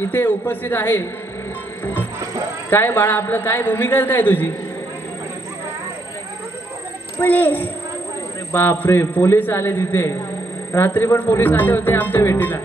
इथे उपस्थित आहे. काय बाळा, आपलं काय भूमिका काय तुझी? पोलीस. अरे बापरे, पोलीस आले तिथे. रात्री पण पोलीस आले होते आमच्या भेटीला.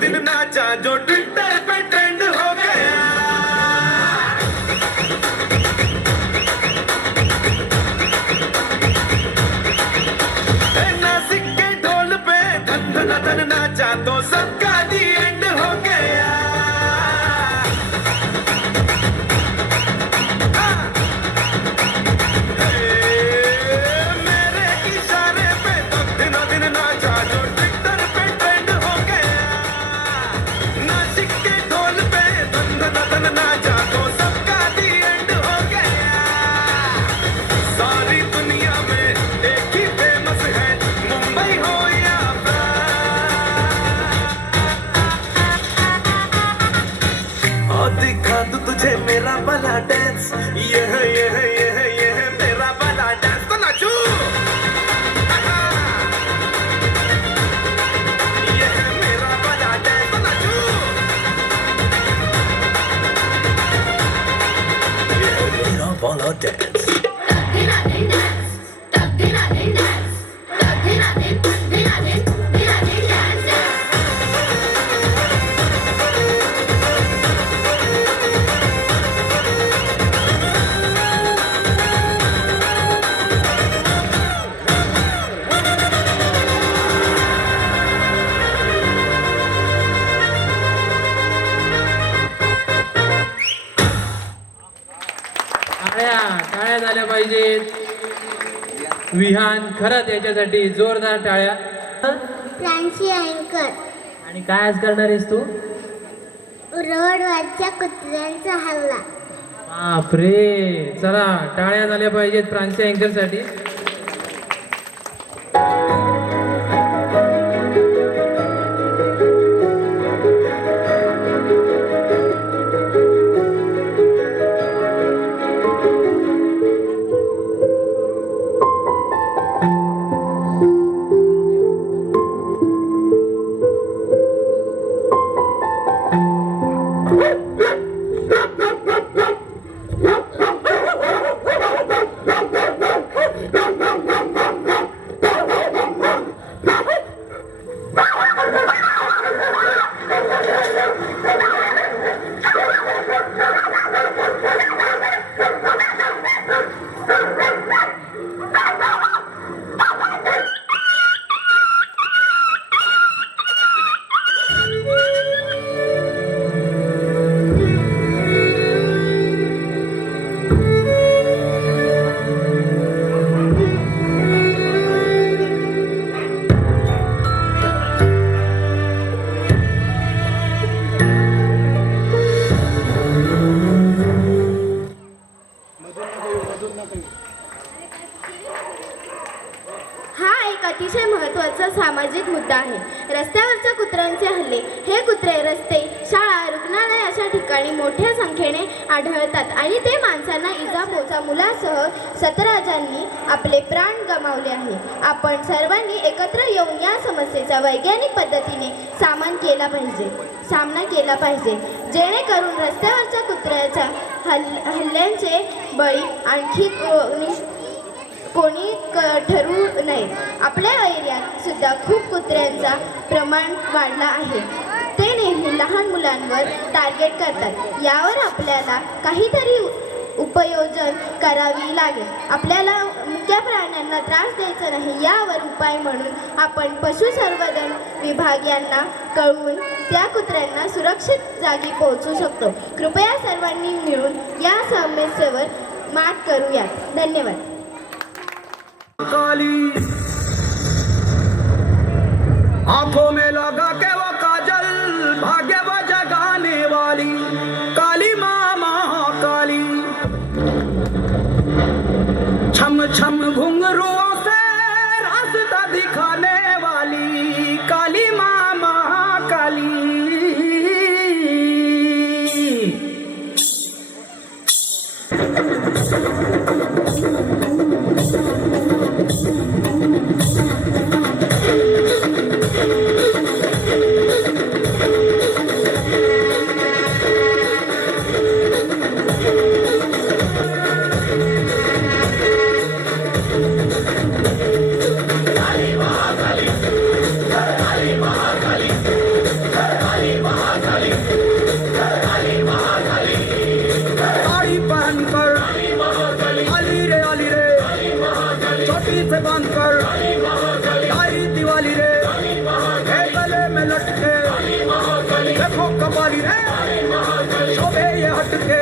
दिन नाचा जो ट्विटर पे ट्रेंड हो गया, नासिक के ढोल पे धन धन धन नाचा तो सबका दी एंड हो गया. मेरे इशारे पे तो दिन दिन नाचा जो ट्विटर पे ट्रेंड हो गया. नासिक के ढोल पे धन धन धन नाचा तो सबका दी एंड हो गया. सारी दुनिया में एक ही फेमस है, मुंबई हो या और दिखा दूं तुझे मेरा वाला डांस. ये है मेरा वाला डांस. तो नाचू. ये है मेरा वाला डांस. तो नाचू. ये है मेरा वाला डांस. टाळ्या झाल्या पाहिजेत. विहान, खरंच याच्यासाठी जोरदार टाळ्या. फ्रान्सी अँकर. आणि काय आज करणार आहेस तू? रोडवरच्या कुत्र्यांचा हल्ला. बापरे, चला टाळ्या झाल्या पाहिजेत फ्रान्सी अँकर साठी. हा एक अतिशय महत्त्वाचा सामाजिक मुद्दा आहे. रस्त्यावरच्या कुत्र्यांचे हल्ले. हे कुत्रे रस्ते, शाळा, रुग्णालय अशा ठिकाणी मोठ्या संख्येने आढळतात आणि ते माणसांना इजा पोचा मुलासह 17 जणांनी आपले प्राण गमावले आहे. आपण सर्वांनी एकत्र येऊन या समस्येचा वैज्ञानिक पद्धतीने सामना केला पाहिजे, जेणेकरून रस्त्यावरच्या कुत्र्याच्या हल्ल्यांचे बळी आणखी कोणी ठरू नये. आपल्या एरियात सुद्धा खूप कुत्र्यांचा प्रमाण वाढला आहे. ते नेहमी लहान मुलांवर टार्गेट करतात. यावर आपल्याला काहीतरी उपयोजन करावी लागेल. आपल्याला मुक्या प्राण्यांना त्रास द्यायचा नाही. यावर उपाय म्हणून आपण पशुसंवर्धन विभाग यांना कळवून त्या कुत्र्यांना सुरक्षित जागी पोहोचू शकतो. कृपया सर्वांनी मिळून या समस्येवर मात करूयात. धन्यवाद. काली आंखों में लगा के वो काजल, रस्सी से बांधकर लाई दिवाली रे, हे गले में लटके देखो कबाली रे, शोभे ये हटके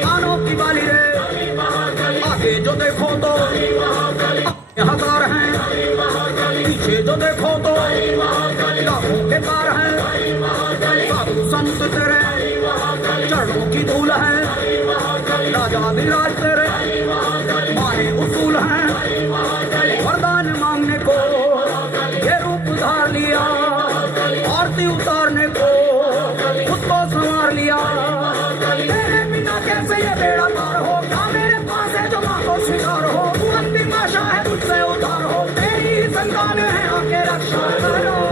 कानों की बाली रे, आगे जो देखो तो हजार हैं, पीछे जो देखो तो लाखों के पार हैं, साधु संत तेरे चरणों की धूल है, राजा विराज तेरे माने उसूल हैं, वरदान मांगने को ये रूप धार लिया, आरती उतारने को खुद को संवार लिया, तेरे बिना कैसे ये बेड़ा पार हो, क्या मेरे पास है जो माँ को स्वीकार हो, तू अंतिम आशा है तुझसे उतार हो, तेरी संतान है आके रक्षा करो।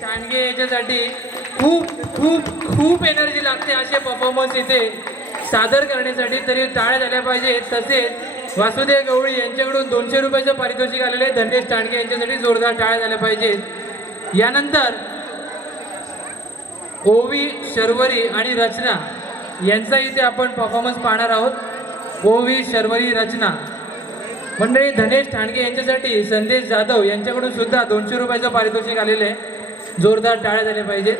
सांडगे याच्यासाठी खूप खूप खूप एनर्जी लागते असे परफॉर्मन्स इथे सादर करण्यासाठी, तरी टाळ्या झाल्या पाहिजे. तसेच वासुदेव गवळी यांच्याकडून 200 रुपयाचं पारितोषिक आलेले धनदेश टाणगे यांच्यासाठी जोरदार टाळ्या झाल्या पाहिजेत. यानंतर ओवी शर्वरी आणि रचना यांचा इथे आपण परफॉर्मन्स पाहणार आहोत. ओवी शर्वरी रचना मंडळी धनेश ठाणगे यांच्यासाठी संदेश जाधव यांच्याकडून सुद्धा 200 रुपयाचं पारितोषिक आलेले आहे. जोरदार टाळ्या झाल्या पाहिजेत.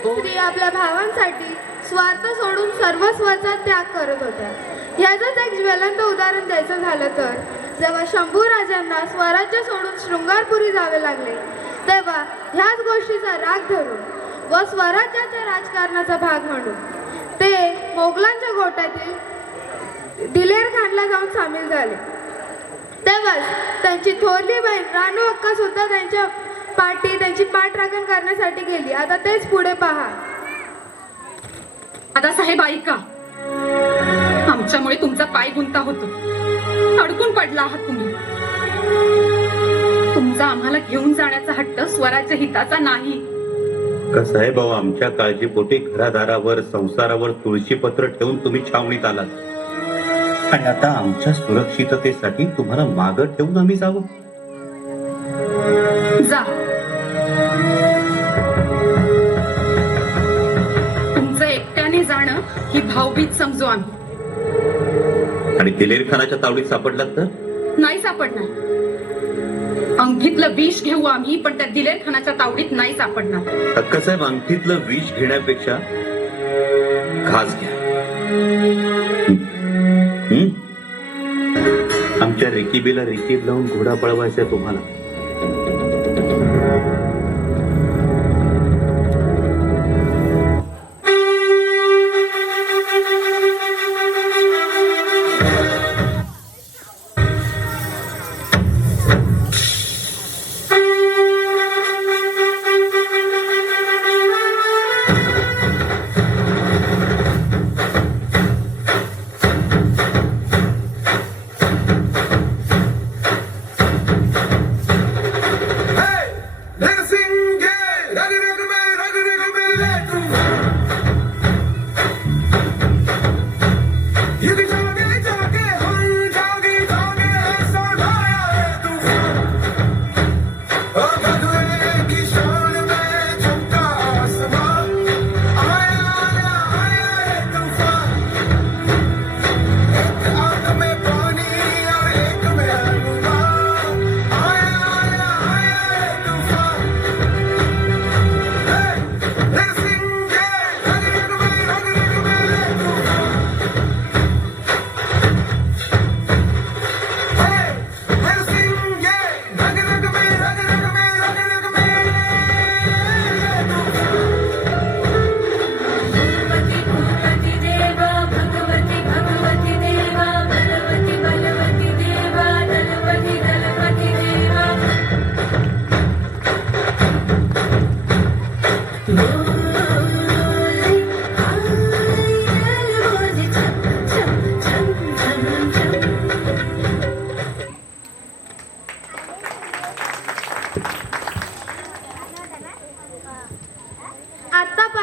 स्त्री आपल्या भावांसाठी स्वार्थ सोडून सर्वस्वाचा त्याग करत होत्या. ह्याचंच एक ज्वलंत उदाहरण द्यायचं झालं तर जेव्हा शंभू राजांना स्वराज्य सोडून शृंगारपुरी जावे लागले, तेव्हा ह्याच गोष्टीचा राग धरून व स्वराज्याच्या राजकारणाचा भाग म्हणून ते मोगलांच्या गोट्यातील दिलेर खानला जाऊन सामील झाले. तेव्हाच त्यांची थोरली बहीण रानू अक्का सुद्धा त्यांची पाठराखण करण्यासाठी गेली. आता तेच पुढे पहा. दादासाहेब ऐका, आमच्यामुळे तुमचा पाय गुंता होतो, अडकून पडला आहात तुम्ही. तुमचा आम्हाला घेऊन जाण्याचा हट्ट स्वराज्य हिताचा नाही. कसं आहे भाऊ, आमच्या काळजीपोटी घरादारावर संसारावर तुळशीपत्र ठेवून तुम्ही छावणीत आलात आणि आता आमच्या सुरक्षिततेसाठी तुम्हाला मागं ठेवून आम्ही जावं. जा, तुमचं एकट्याने जाणं ही भावभीत समजू आम्ही. आणि दिलेर खानाच्या तावडीत सापडलात तर नाही सापडणार. अंगठीतलं विष घेऊ आम्ही, पण त्या दिलेर खानाच्या तावडीत नाही सापडणार. अक्कासाहेब, अंगठीतलं विष घेण्यापेक्षा घास घ्या. आमच्या रेकीबीला रेकीब लावून घोडा पळवायचा तुम्हाला.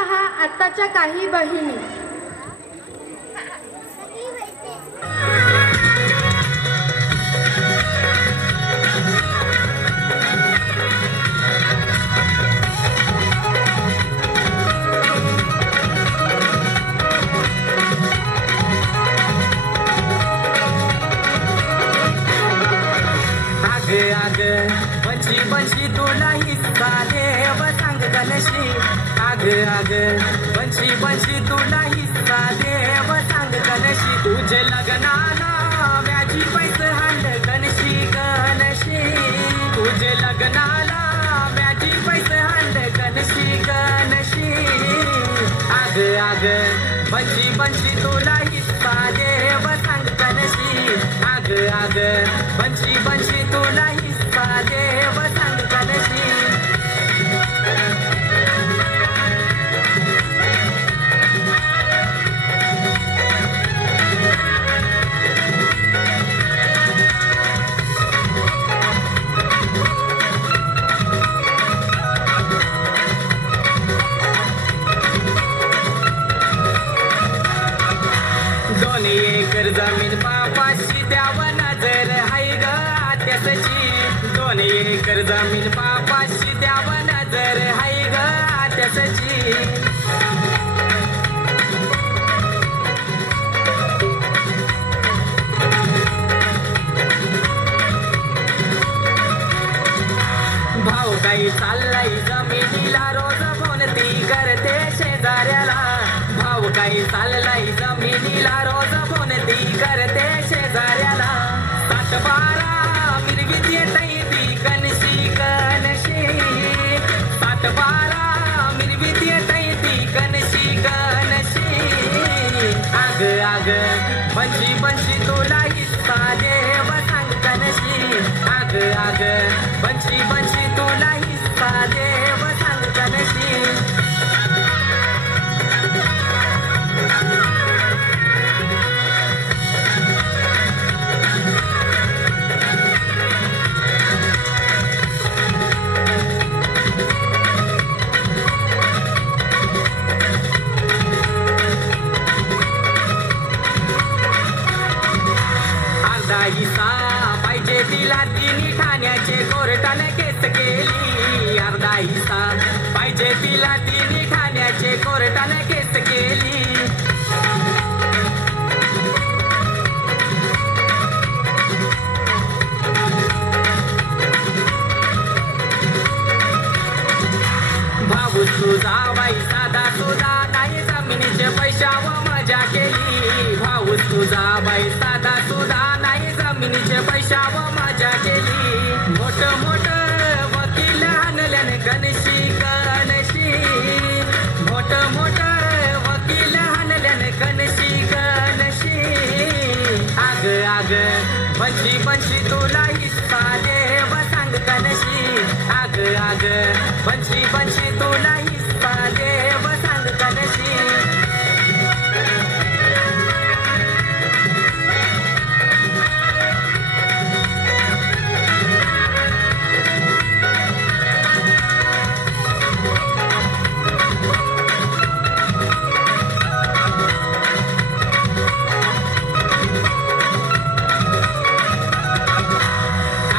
पहा आत्ताच्या काही बहिणी. आग पंची पंची तुला हिस्सा देव सांग गणशी. आग पंची पंची तुला हिस्सा देव सांग गणशी. तुझे लग्नाला व्याजी पैसे हांड गणशी गणशी. तुझे लग्नाला व्याजी पैसे हांड गणशी गणशी. आग पंची पंची तुला हिस्सा देव सांग गणशी. आग पंची पंची तुला हिस्सा देव सांग गणशी. दोन एकर जमीन पापाशी द्याव नजर हाय ग आत्याची. दोन एकर जमीन पापाशी द्याव नजर हाय ग आत्याची. भाऊ काही चाललाय जमिनीला रोज बोलती करते शेजाऱ्याला. भाऊ काही चाललाय जमिनीला रोज बोलती करते शेजाऱ्याला. 7-12 मिरवीत येतय ती कणशी कणशी. 7-12 मिरवीत येतय ती कणशी कणशी. आग पंची पंची तुला हिस्सा देव सांग कणशी. आग पंची पंची तुला हिस्सा देव सांग कणशी. अर्धा हिस्सा पाहिजे तिला तिन्ही ठाण्याचे कोर्टाने केस केली. अर्धा हिस्सा पाहिजे तिला तिन्ही ठाण्याचे कोर्टाने केस केली. भाऊस तुझा बाई साधा सुधा नाही जमिनीचे पैशावर मजा केली. भाऊस तुझा बाई साधा सुधा नाही जमिनीचे पैशावर मजा केली. मोठ मोठ वकील आणल्याने गणशी गणशी. मोठ मोठ वकील आणल्याने गणशी गणशी. आग पंची पंची तुला हिस्सा देव सांग गणशी. आग पंची पंची तुला हिस्सा देव सांग गणशी.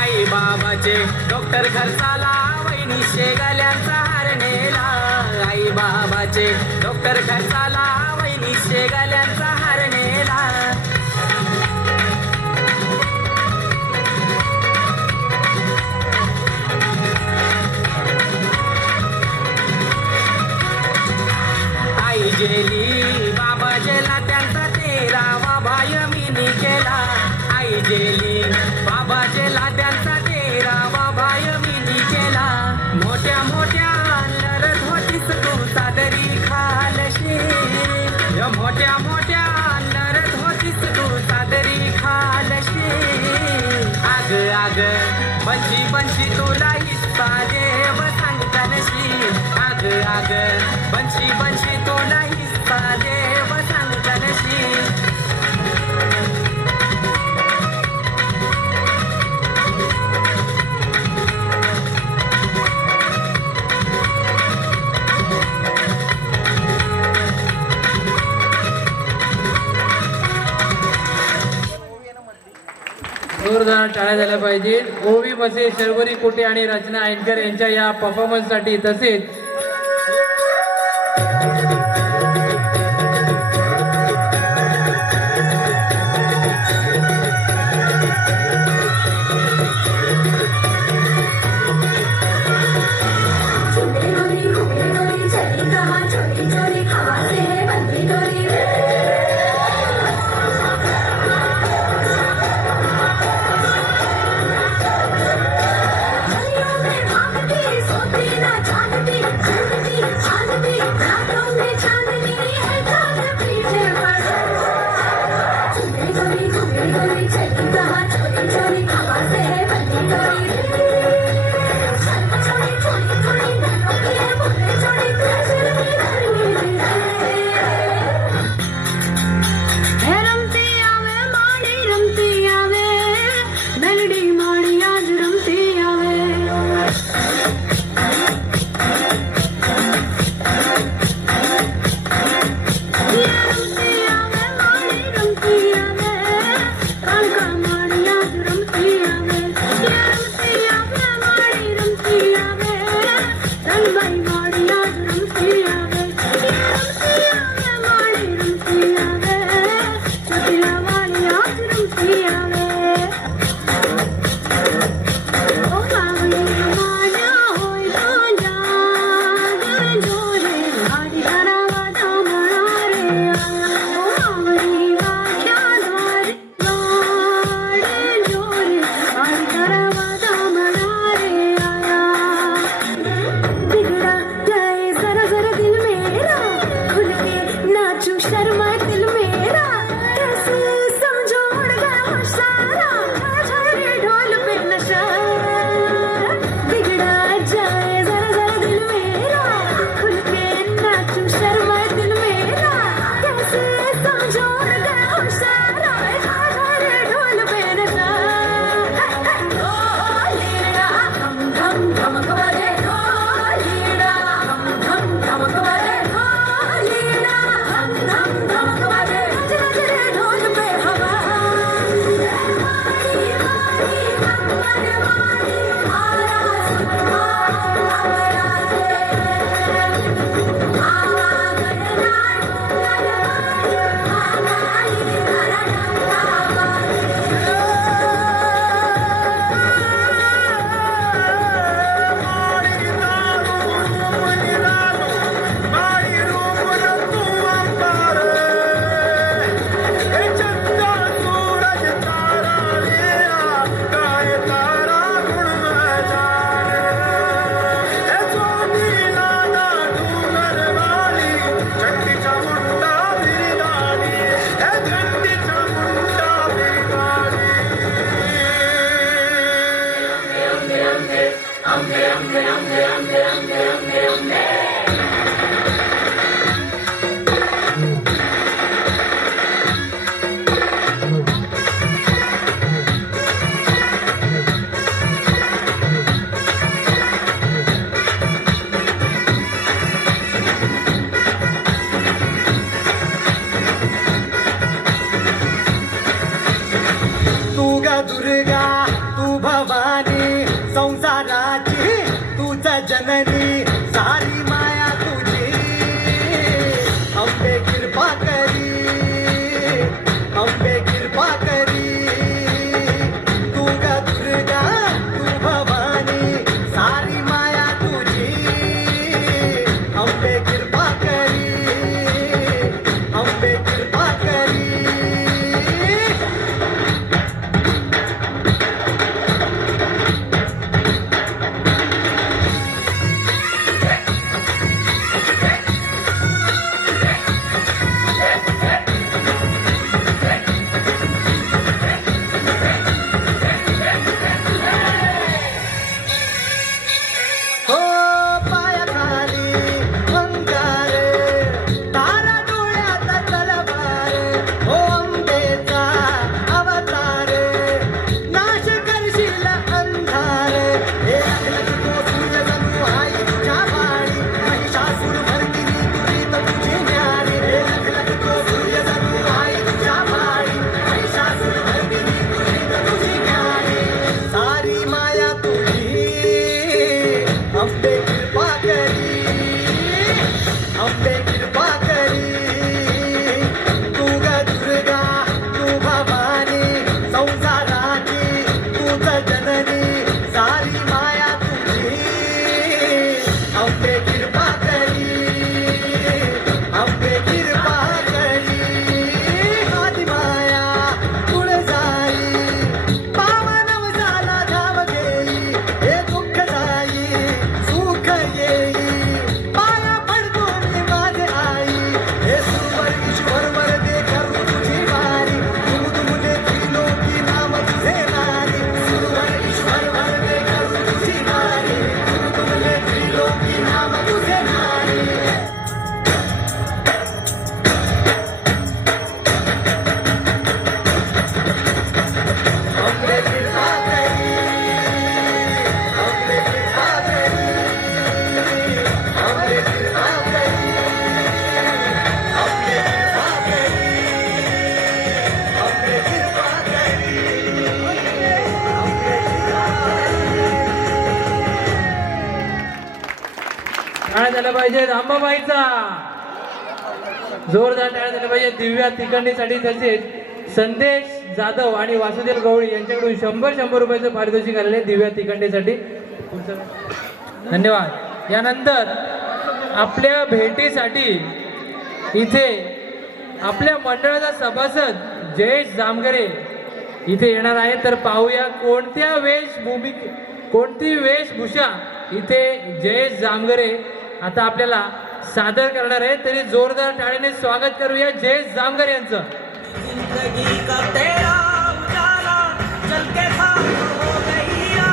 आई बाबाचे डॉक्टर खर्चाला वहिनी शेगल्यांचा हार नेला. आई बाबाचे डॉक्टर खर्चाला वहिनी शेगल्यांचा हार नेला. आई जेली बाबा जेला त्यांचा 13वा भाय मीनी केला. आई जेली बाबा जेला त्यांचा 13वा भाय मीनी केला. मोठ्या मोठ्या लढत होतीस तू सादरी खालशी. मोठ्या मोठ्या लढत होतीस तू सादरी खालशी. आग पंची पंची तुला हिस्सा देव सांग गणशी. आग पंची पंची तुला हिस्सा देव सांग गणशी. जोरदार टाळ्या झाल्या पाहिजेत. ओवी मसे, शर्वरी कोटे आणि रचना ऐनकर यांच्या या परफॉर्मन्ससाठी. तसेच जननी सारी माया तुझी अंबे कृपा करी अंबे कृपा करी तू ग दुर्गा तू भवानी सारी माया तुझी अंबे कृपा करी अंबे कृपा करी पाहिजेत अंबाबाईचा. जोरदार टाळ्या झाल्या पाहिजे दिव्या तिकंडीसाठी. तसेच संदेश जाधव आणि वासुदेव गवळी यांच्याकडून 100 रुपयाचं पारितोषिक आलेले दिव्या तिकंडीसाठी. धन्यवाद. यानंतर आपल्या भेटीसाठी इथे आपल्या मंडळाचा सभासद जयेश जामगरे इथे येणार आहे. तर पाहूया कोणती वेशभूषा इथे जयेश जामगरे आता आपल्याला सादर करणार आहे. तरी जोरदार टाळ्याने स्वागत करूया जयेश जामगरे यांचं. जिंदगी का तेरा उजाला चल के साथ हो गईया.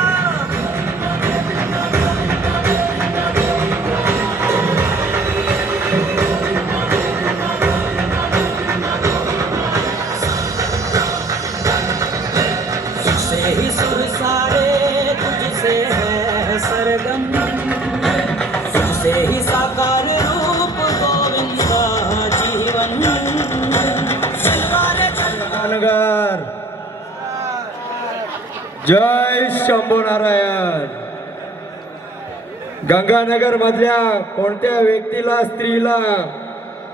तुझसे ही सुर सारे तुझसे है सरगम. तुझसे ही साकार रूप गोविंद का जीवन. नगर जय शंभू नारायण. गंगानगर मधल्या कोणत्या व्यक्तीला स्त्रीला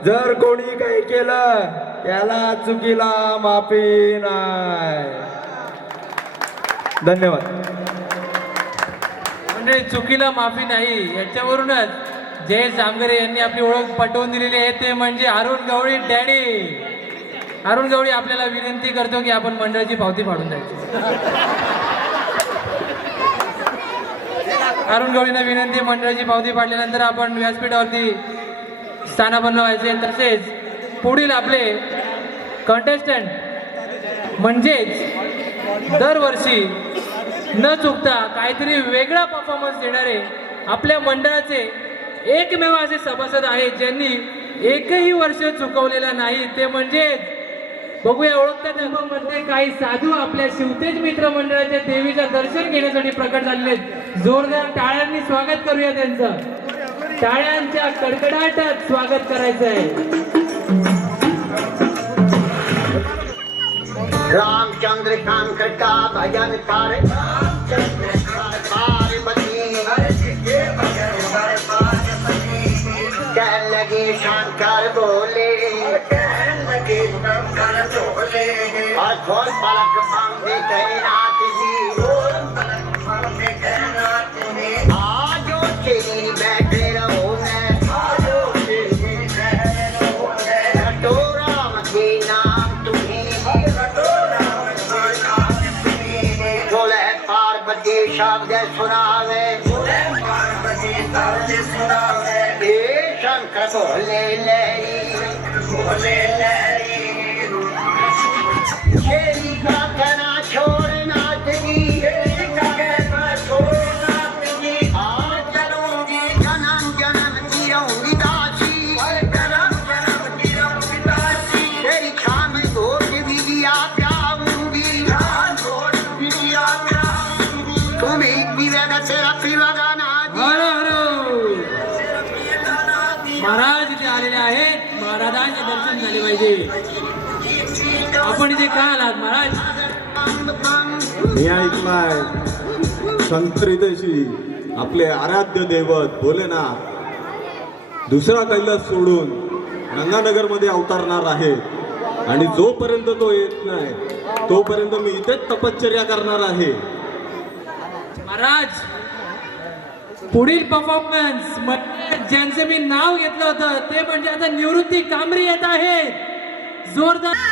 जर कोणी काही केलं त्याला चुकीला माफी नाही. धन्यवाद. म्हणजे चुकीला माफी नाही याच्यावरूनच जयेश जामगरे यांनी आपली ओळख पटवून दिलेली आहे. ते म्हणजे अरुण गवळी डॅडी. अरुण गवळी आपल्याला विनंती करतो की आपण मंडळाची पावती फाडून द्यायची. अरुण गवळींना विनंती, मंडळाची पावती फाडल्यानंतर आपण व्यासपीठावरती स्थानापन्न व्हायचे. तसेच पुढील आपले कंटेस्टंट म्हणजेच दरवर्षी न चुकता काहीतरी वेगळा परफॉर्मन्स देणारे आपल्या मंडळाचे एकमेव असे सभासद आहेत ज्यांनी एकही वर्ष चुकवलेला नाही. ते म्हणजेच बघूया ओळखतात मध्ये काही साधू आपल्या शिवतेज मित्र मंडळाच्या देवीचं दर्शन घेण्यासाठी प्रकट झालेले आहेत. जोरदार टाळ्यांनी स्वागत करूया त्यांचं. टाळ्यांच्या कडकडाटात स्वागत करायचं आहे. रामचंद्र शंकर का भजन कर. कहने लगे शंकर बोले और छोड़ पलक बांधे कहनाथ जी. आजो चली बैठे रहो मैं कटोरा के नाम तुम्हें. बोले पार्वती शब्द सुनावे शंकर बोले शेरी का कहना छोड़ना तेरी. आज चलूंगी जन्म जन्म की रहूंगी दासी. तेरी छाम घोट भी दिया प्याऊंगी. तुम एक भी वेगा तेरा फिरगाना. महाराज इथे आलेले आहेत. महाराजांचे दर्शन झाले पाहिजे. आपण इथे का आलात महाराज? मी ऐकलाय संतरितेशी आपले आराध्य दैवत भोलेनाथ दुसरा कैलास सोडून गंगानगर मध्ये अवतरणार आहे. आणि जोपर्यंत तो येत नाही तोपर्यंत मी इथेच तपश्चर्या करणार आहे. महाराज पुढील परफॉर्मन्स ज्यांचं मी नाव घेतलं होतं ते म्हणजे आता निवृत्ती कांबरी येत आहेत. जोरदार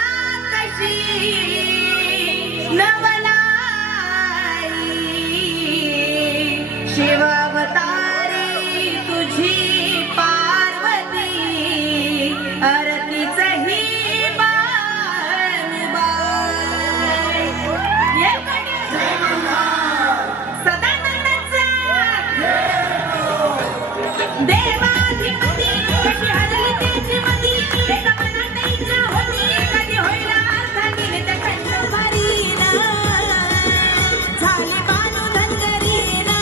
शिवावतारी तुझी पार्वती आरतीचही देवाधिपती कशी हरली त्याची मती. एका मनात इच्छा होती कधी होईना अर्थाने त्या कंठ भरीना. झाली बानू धनगरीना.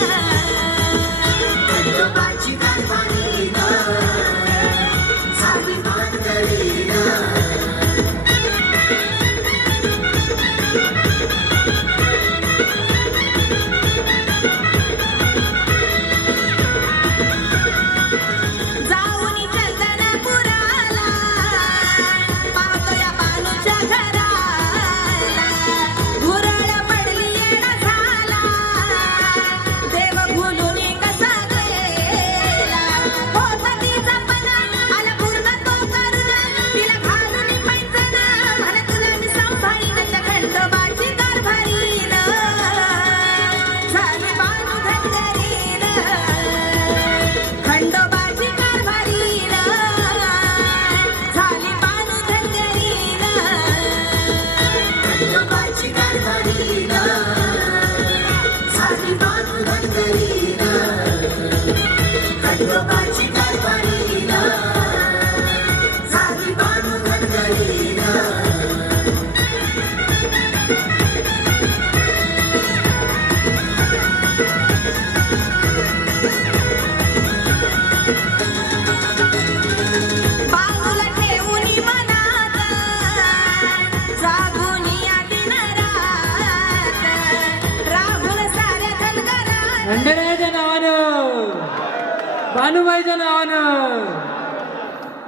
भानुबाईच्या नावानं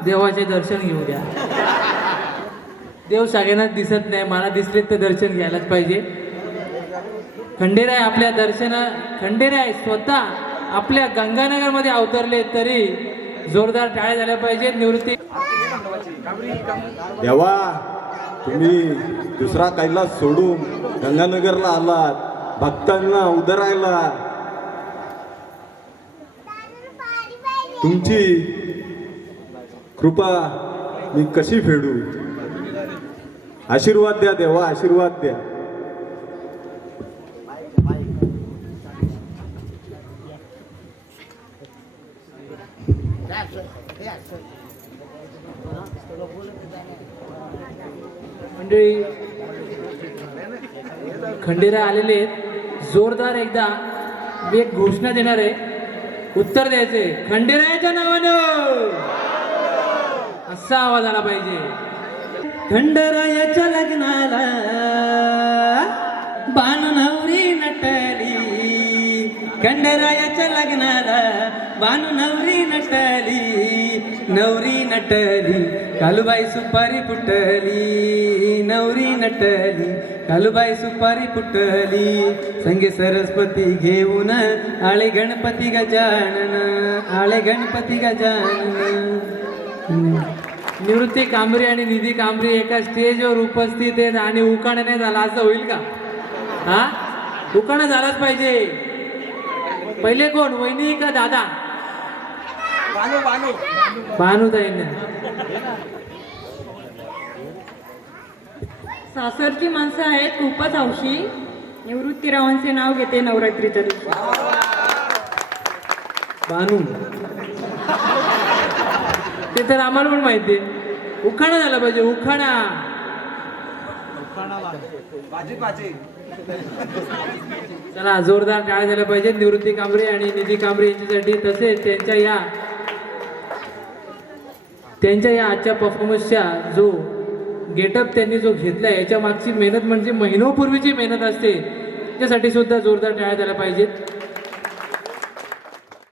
देवाचे दर्शन घेऊ द्या. देव सगळ्यांना दिसत नाही, मला दिसले तर दर्शन घ्यायलाच पाहिजे. खंडेराय आपल्या खंडेराय स्वतः आपल्या गंगानगर मध्ये अवतरले तरी जोरदार टाळ्या झाल्या पाहिजेत. निवृत्ती देवा, तुम्ही दुसरा कैलास सोडून गंगानगरला आलात, भक्तांना उधरायला. तुमची कृपा मी कशी फेडू? आशीर्वाद द्या देवा, आशीर्वाद द्या. मंडळी, खंडेराय आलेले आहेत. जोरदार एकदा मी एक घोषणा देणार आहे, उत्तर द्यायचे. खंडेरायाच्या नावानं असा आवाज आला पाहिजे. खंडेरायाच्या लग्नाला बाणनवरी नटली, खंडेरायाच्या लग्नाला बाणनवरी नटली, नवरी नटली कालूबाई सुपारी फुटली, नवरी नटली कालूबाई सुपारी फुटली. संगे सरस्वती घेऊन आळे गणपती गजानन, आळे गणपती गजानन. निवृत्ती कांबरी आणि निधी कांबरी एका स्टेजवर उपस्थित आहेत आणि उखाणा नाही झाला असं होईल का? हा, उखाणा झालाच पाहिजे. पहिले कोण, वहिनी का दादा? भानुताईंना. सासरची माणसं आहेत खूपच हौशी. निवृत्तीरावांचे नाव घेते नवरात्रीच्या दिवशी. भानू, ते तर आम्हाला पण माहिती आहे. उखाणा झाला पाहिजे, उखाणा. चला, जोरदार टाळ्या झाल्या पाहिजे निवृत्ती कांबरे आणि निधी कांबरे यांच्यासाठी, तसेच त्यांच्या या आजच्या परफॉर्मन्सच्या जो गेटअप त्यांनी जो घेतलाय याच्या मागची मेहनत म्हणजे महिनोपूर्वीची मेहनत असते, त्यासाठी सुद्धा जोरदार टाळ्या झाल्या पाहिजेत.